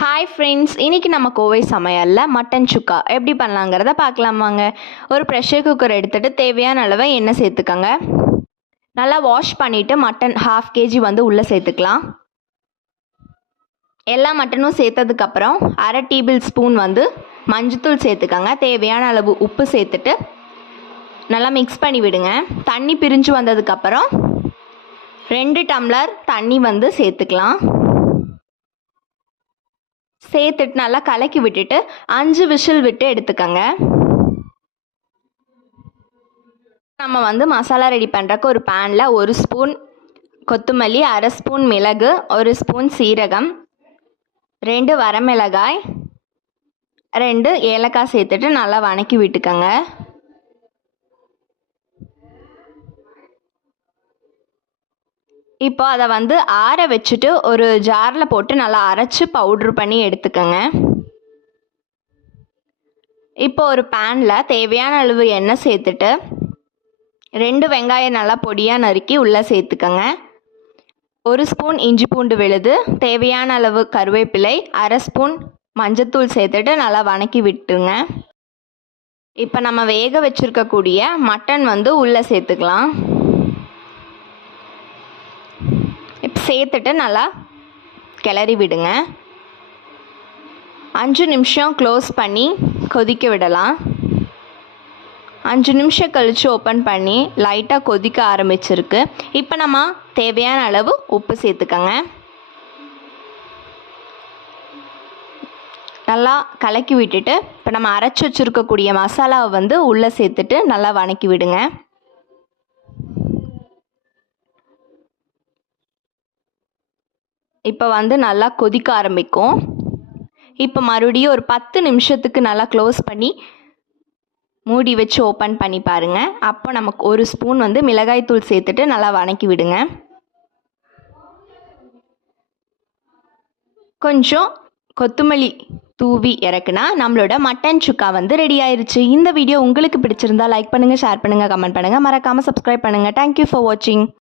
Hi friends இன்றைக்கி நம்ம கோவை சமையலில் மட்டன் சுக்கா. எப்படி பண்ணலாங்கிறத பார்க்கலாமாங்க ஒரு ப்ரெஷர் குக்கர் எடுத்துகிட்டு தேவையான அளவை எண்ணெய் சேர்த்துக்கோங்க. நல்லா வாஷ் பண்ணிவிட்டு மட்டன் ஹாஃப் கேஜி வந்து உள்ளே சேர்த்துக்கலாம். எல்லா மட்டனும் சேர்த்ததுக்கப்புறம் அரை டேபிள் ஸ்பூன் வந்து மஞ்சத்தூள் சேர்த்துக்கோங்க. தேவையான அளவு உப்பு சேர்த்துட்டு நல்லா மிக்ஸ் பண்ணி விடுங்க. தண்ணி பிரிஞ்சு வந்ததுக்கப்புறம் ரெண்டு டம்ளர் தண்ணி வந்து சேர்த்துக்கலாம். சேர்த்துட்டு நல்லா கலக்கி விட்டுட்டு அஞ்சு விசில் விட்டு எடுத்துக்கோங்க. நம்ம வந்து மசாலா ரெடி பண்ணுறக்கு ஒரு பேனில் ஒரு ஸ்பூன் கொத்தமல்லி அரை ஸ்பூன் மிளகு ஒரு ஸ்பூன் சீரகம் ரெண்டு வரமிளகாய் ரெண்டு ஏலக்காய் சேர்த்துட்டு நல்லா வணக்கி விட்டுக்கோங்க. இப்போ அதை வந்து ஆற வச்சுட்டு ஒரு ஜாரில் போட்டு நல்லா அரைச்சி பவுட்ரு பண்ணி எடுத்துக்கோங்க. இப்போ ஒரு பேனில் தேவையான அளவு எண்ணெய் சேர்த்துட்டு ரெண்டு வெங்காயம் நல்லா பொடியாக நறுக்கி உள்ளே சேர்த்துக்கோங்க. ஒரு ஸ்பூன் இஞ்சி பூண்டு விழுது தேவையான அளவு கருவேப்பிலை அரை ஸ்பூன் மஞ்சத்தூள் சேர்த்துட்டு நல்லா வணக்கி விட்டுருங்க. இப்போ நம்ம வேக வச்சுருக்கக்கூடிய மட்டன் வந்து உள்ளே சேர்த்துக்கலாம் இப்போ சேர்த்துட்டு நல்லா கிளறி விடுங்க. அஞ்சு நிமிஷம் க்ளோஸ் பண்ணி கொதிக்க விடலாம். அஞ்சு நிமிஷம் கழித்து ஓப்பன் பண்ணி லைட்டாக கொதிக்க ஆரம்பிச்சிருக்கு. இப்போ நம்ம தேவையான அளவு உப்பு சேர்த்துக்கோங்க. நல்லா கலக்கி விட்டுட்டு இப்போ நம்ம அரைச்சி வச்சுருக்கக்கூடிய மசாலாவை வந்து உள்ளே சேர்த்துட்டு நல்லா வணக்கி விடுங்க. இப்போ வந்து நல்லா கொதிக்க ஆரம்பிக்கும். இப்போ மறுபடியும் ஒரு பத்து நிமிஷத்துக்கு நல்லா க்ளோஸ் பண்ணி மூடி வச்சு ஓப்பன் பண்ணி பாருங்கள் அப்போ நமக்கு ஒரு ஸ்பூன் வந்து மிளகாய் தூள் சேர்த்துட்டு நல்லா வணக்கி விடுங்க. கொஞ்சம் கொத்தமல்லி தூவி இறக்குனா நம்மளோட மட்டன் சுக்கா வந்து ரெடி ஆயிருச்சு. இந்த வீடியோ உங்களுக்கு பிடிச்சிருந்தா லைக் பண்ணுங்கள் ஷேர் பண்ணுங்கள் கமெண்ட் பண்ணுங்கள் மறக்காமல் சப்ஸ்கிரைப் பண்ணுங்கள் தேங்க்யூ ஃபார் வாட்சிங்